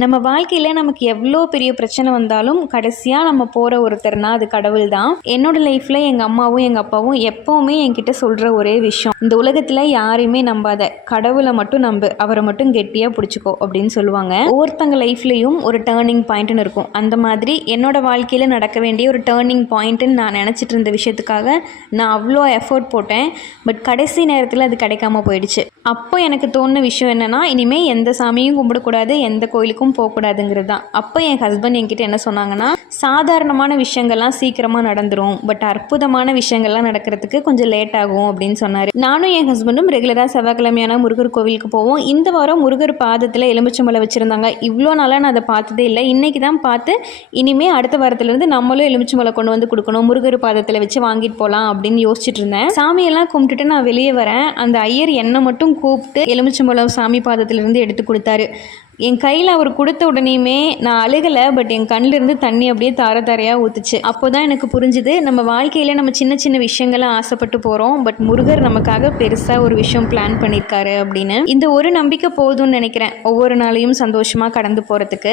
நம்ம வாழ்க்கையில் நமக்கு எவ்வளோ பெரிய பிரச்சனை வந்தாலும் கடைசியாக நம்ம போகிற ஒருத்தர்னா அது கடவுள் தான். என்னோட லைஃப்பில் எங்கள் அம்மாவும் எங்கள் அப்பாவும் எப்போவுமே என்கிட்ட சொல்கிற ஒரே விஷயம், இந்த உலகத்தில் யாரையுமே நம்பாத, கடவுளை மட்டும் நம்பு, அவரை மட்டும் கெட்டியாக பிடிச்சிக்கோ அப்படின்னு சொல்லுவாங்க. ஒவ்வொருத்தங்க லைஃப்லேயும் ஒரு டேர்னிங் பாயிண்ட்னு இருக்கும். அந்த மாதிரி என்னோட வாழ்க்கையில் நடக்க வேண்டிய ஒரு டேர்னிங் பாயிண்ட்டுன்னு நான் நினச்சிட்டு இருந்த விஷயத்துக்காக நான் அவ்வளோ எஃபோர்ட் போட்டேன். பட் கடைசி நேரத்தில் அது கிடைக்காம போயிடுச்சு. அப்போ எனக்கு தோணுன விஷயம் என்னென்னா, இனிமேல் எந்த சாமியும் கும்பிடக்கூடாது, எந்த கோயிலுக்கும் போகக்கூடாதுங்கிறது தான். அப்போ என் ஹஸ்பண்ட் என்கிட்ட என்ன சொன்னாங்கன்னா, சாதாரணமான விஷயங்கள்லாம் சீக்கிரமாக நடந்துரும், பட் அற்புதமான விஷயங்கள்லாம் நடக்கிறதுக்கு கொஞ்சம் லேட் ஆகும் அப்படின்னு சொன்னார். நானும் என் ஹஸ்பண்டும் ரெகுலராக செவ்வாய்க்கிழமையான முருகர் கோவிலுக்கு போவோம். இந்த வாரம் முருகர் பாதத்தில் எலுமிச்சம்பழம் வச்சுருந்தாங்க. இவ்வளோ நாளாக நான் அதை பார்த்ததே இல்லை. இன்றைக்கி தான் பார்த்து, இனிமேல் அடுத்த வாரத்துலேருந்து நம்மளும் எலுமிச்சம்பழம் கொண்டு வந்து கொடுக்கணும், முருகர் பாதத்தில் வச்சு வாங்கிட்டு போகலாம் அப்படின்னு யோசிச்சுட்டு இருந்தேன். சாமியெல்லாம் கும்பிட்டுட்டு நான் வெளியே வரேன். அந்த ஐயர் என்னை மட்டும் கூப்பிட்டு எலுமிச்சம்பழம் சாமி பாதத்திலிருந்து எடுத்து கொடுத்தாரு. என் கையில் அவர் கொடுத்த உடனேயுமே நான் அழுகலை, பட் என் கண்ணிலிருந்து தண்ணி அப்படியே தாரையாக ஊற்றுச்சு. அப்போ தான் எனக்கு புரிஞ்சுது, நம்ம வாழ்க்கையில் நம்ம சின்ன சின்ன விஷயங்களை ஆசைப்பட்டு போகிறோம், பட் முருகர் நமக்காக பெருசாக ஒரு விஷயம் பிளான் பண்ணியிருக்காரு அப்படின்னு. இந்த ஒரு நம்பிக்கை போதும்னு நினைக்கிறேன், ஒவ்வொரு நாளையும் சந்தோஷமாக கடந்து போகிறதுக்கு.